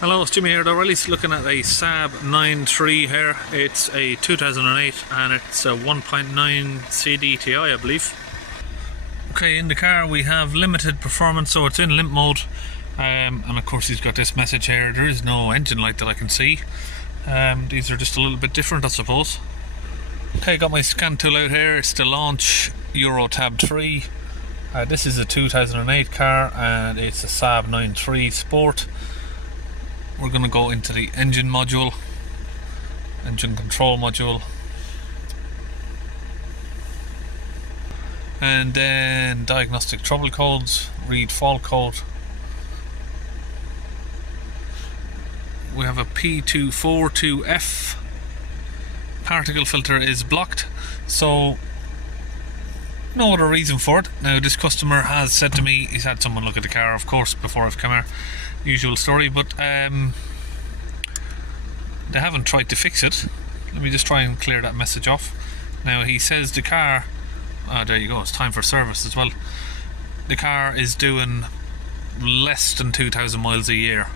Hello, it's Jimmy here. They're really looking at a Saab 9.3 here. It's a 2008 and it's a 1.9 TTiD, I believe. Okay, in the car we have limited performance, so it's in limp mode. And of course he's got this message here. There is no engine light that I can see. These are just a little bit different, I suppose. Okay, got my scan tool out here. It's the launch Euro Tab 3. This is a 2008 car and it's a Saab 9.3 Sport. We're going to go into the engine module, engine control module, and then diagnostic trouble codes, read fault code. We have a P242F. Particle filter is blocked, so no other reason for it. Now this customer has said to me, he's had someone look at the car of course before I've come here, usual story, but they haven't tried to fix it. Let me just try and clear that message off. Now he says the car, there you go, it's time for service as well. The car is doing less than 2,000 miles a year,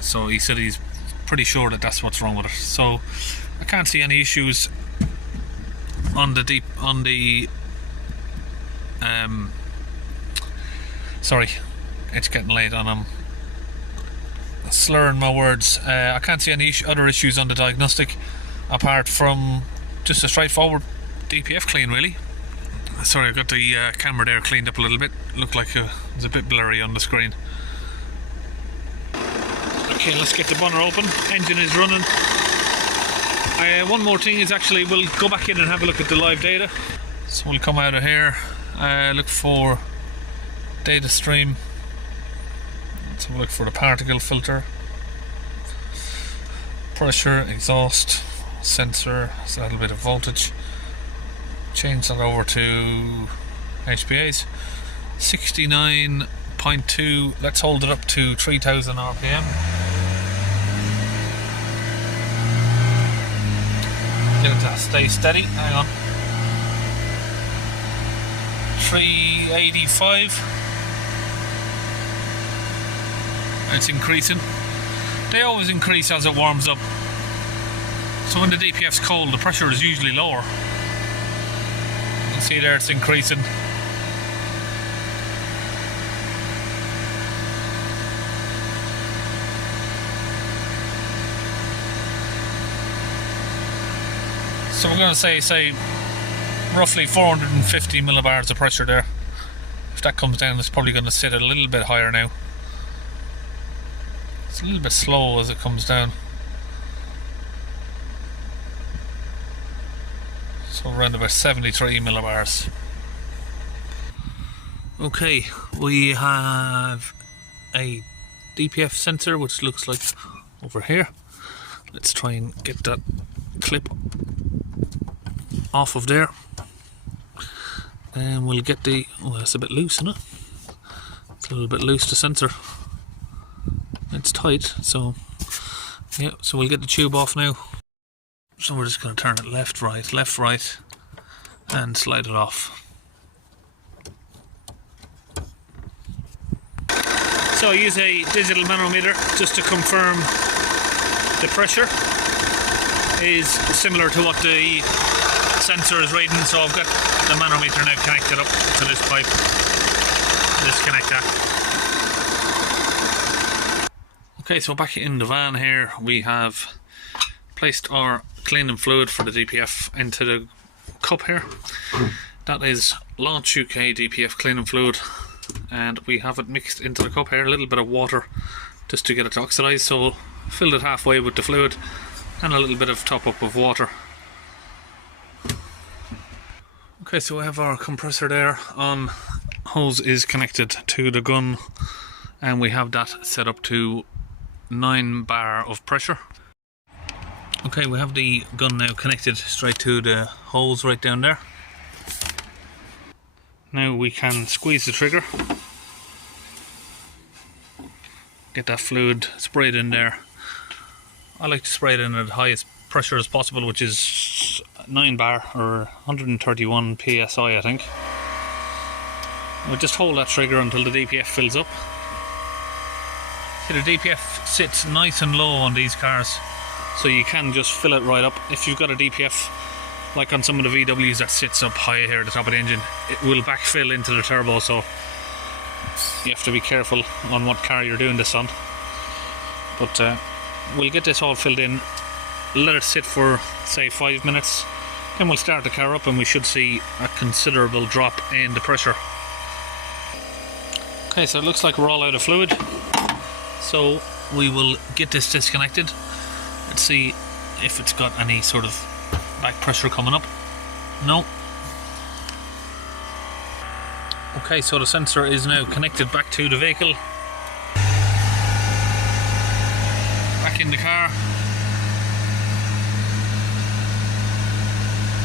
so he said he's pretty sure that that's what's wrong with it. So I can't see any issues on the sorry, it's getting late and I'm slurring my words. I can't see any other issues on the diagnostic apart from just a straightforward DPF clean, really. Sorry, I got the camera there cleaned up a little bit. Looked like it was a bit blurry on the screen. Okay, let's get the bonnet open. Engine is running. One more thing is actually we'll go back in and have a look at the live data. So we'll come out of here, look for data stream. Let's have a look for the particle filter, pressure, exhaust, sensor, so a little bit of voltage. Change that over to HPAs. 69.2, let's hold it up to 3000 RPM. Get it to stay steady, hang on. 385. It's increasing. They always increase as it warms up. So when the DPF's cold, the pressure is usually lower. You can see there it's increasing. So we're going to say roughly 450 millibars of pressure there. If that comes down, it's probably going to sit a little bit higher now. It's a little bit slow as it comes down. So around about 73 millibars. Okay, we have a DPF sensor which looks like over here. Let's try and get that clip off of there. And we'll get the, oh, that's a bit loose, isn't it? It's a little bit loose, the sensor. It's tight, so yeah, so we'll get the tube off now. So we're just going to turn it left, right, and slide it off. So I use a digital manometer just to confirm the pressure is similar to what the sensor is reading. So I've got the manometer now connected up to this pipe, this connector. Okay, so back in the van here, we have placed our cleaning fluid for the DPF into the cup here. That is Launch UK DPF cleaning fluid, and we have it mixed into the cup here, a little bit of water just to get it to oxidise, so filled it halfway with the fluid and a little bit of top up of water. Okay, so we have our compressor there on, hose is connected to the gun, and we have that set up to 9 bar of pressure. Okay, we have the gun now connected straight to the hose right down there. Now we can squeeze the trigger, get that fluid sprayed in there. I like to spray it in at the highest pressure as possible, which is 9 bar or 131 psi, I think. We'll just hold that trigger until the DPF fills up. See, the DPF sits nice and low on these cars, so you can just fill it right up. If you've got a DPF like on some of the VWs that sits up high here at the top of the engine, it will backfill into the turbo, so you have to be careful on what car you're doing this on. But we'll get this all filled in, let it sit for say 5 minutes, then we'll start the car up and we should see a considerable drop in the pressure. Okay, so it looks like we're all out of fluid, so we will get this disconnected and see if it's got any sort of back pressure coming up. No. Okay, so the sensor is now connected back to the vehicle. Back in the car.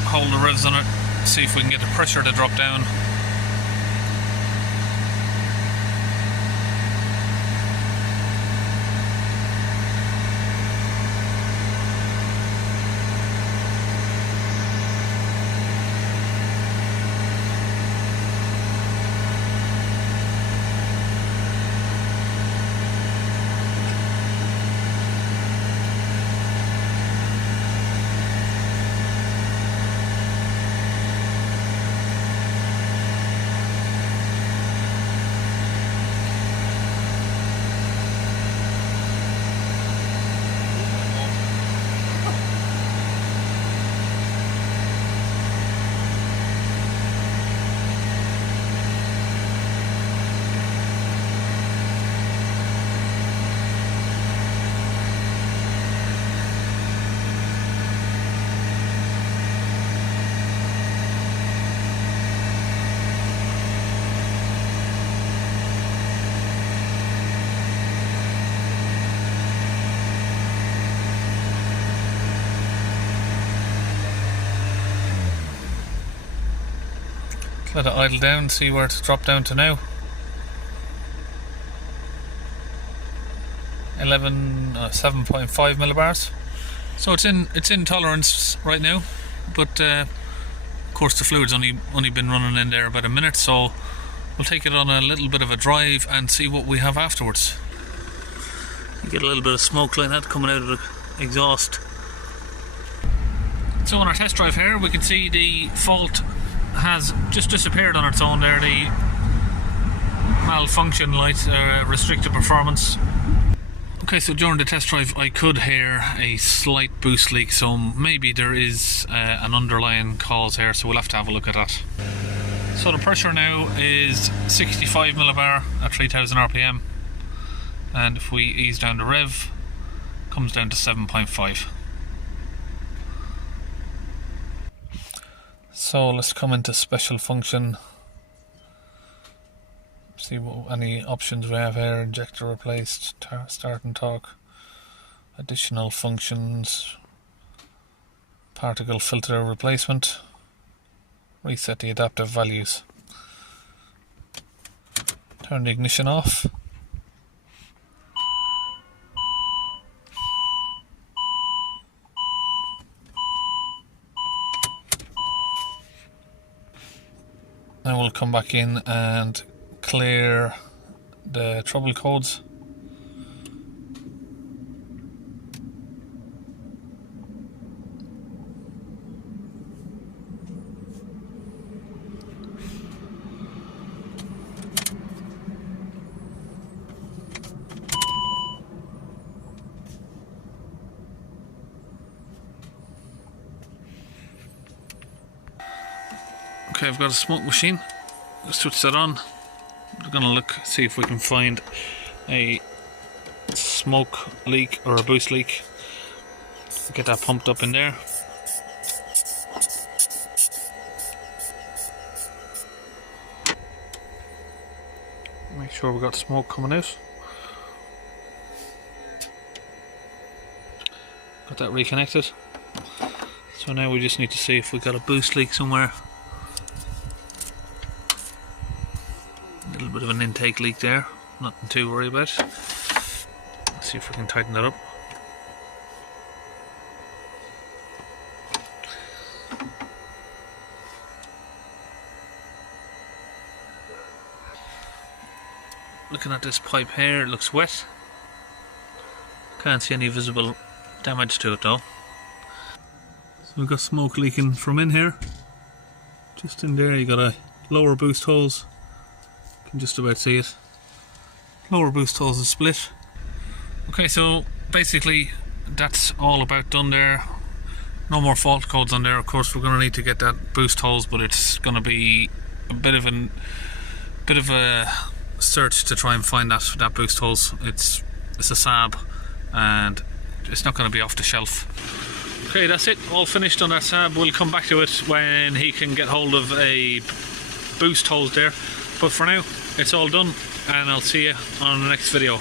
Hold the revs on it, see if we can get the pressure to drop down. Let it idle down, see where it's dropped down to now. 7.5 millibars. So it's in tolerance right now, but of course the fluid's only been running in there about a minute, so we'll take it on a little bit of a drive and see what we have afterwards. You get a little bit of smoke like that coming out of the exhaust. So on our test drive here, we can see the fault has just disappeared on its own there. The malfunction light restricted performance. Okay, so during the test drive I could hear a slight boost leak, so maybe there is an underlying cause here, so we'll have to have a look at that. So the pressure now is 65 millibar at 3000 RPM, and if we ease down the rev, it comes down to 7.5. So let's come into special function, see what any options we have here. Injector replaced, start and torque, additional functions, particle filter replacement, reset the adaptive values, turn the ignition off. Now we'll come back in and clear the trouble codes. Okay, I've got a smoke machine. Let's switch that on. We're gonna look, see if we can find a smoke leak or a boost leak. Get that pumped up in there. Make sure we got smoke coming out. Got that reconnected. So now we just need to see if we got a boost leak somewhere. A little bit of an intake leak there, nothing to worry about. Let's see if we can tighten that up. Looking at this pipe here, it looks wet. Can't see any visible damage to it though. So we've got smoke leaking from in here. Just in there you got a lower boost hose. You can just about see it. Lower boost hose is split. Okay, so basically that's all about done there. No more fault codes on there. Of course we're going to need to get that boost hose, but it's going to be a bit of a search to try and find that boost hose. It's a Saab and it's not going to be off the shelf. Okay, that's it, all finished on that Saab. We'll come back to it when he can get hold of a boost hose there, but for now it's all done and I'll see you on the next video.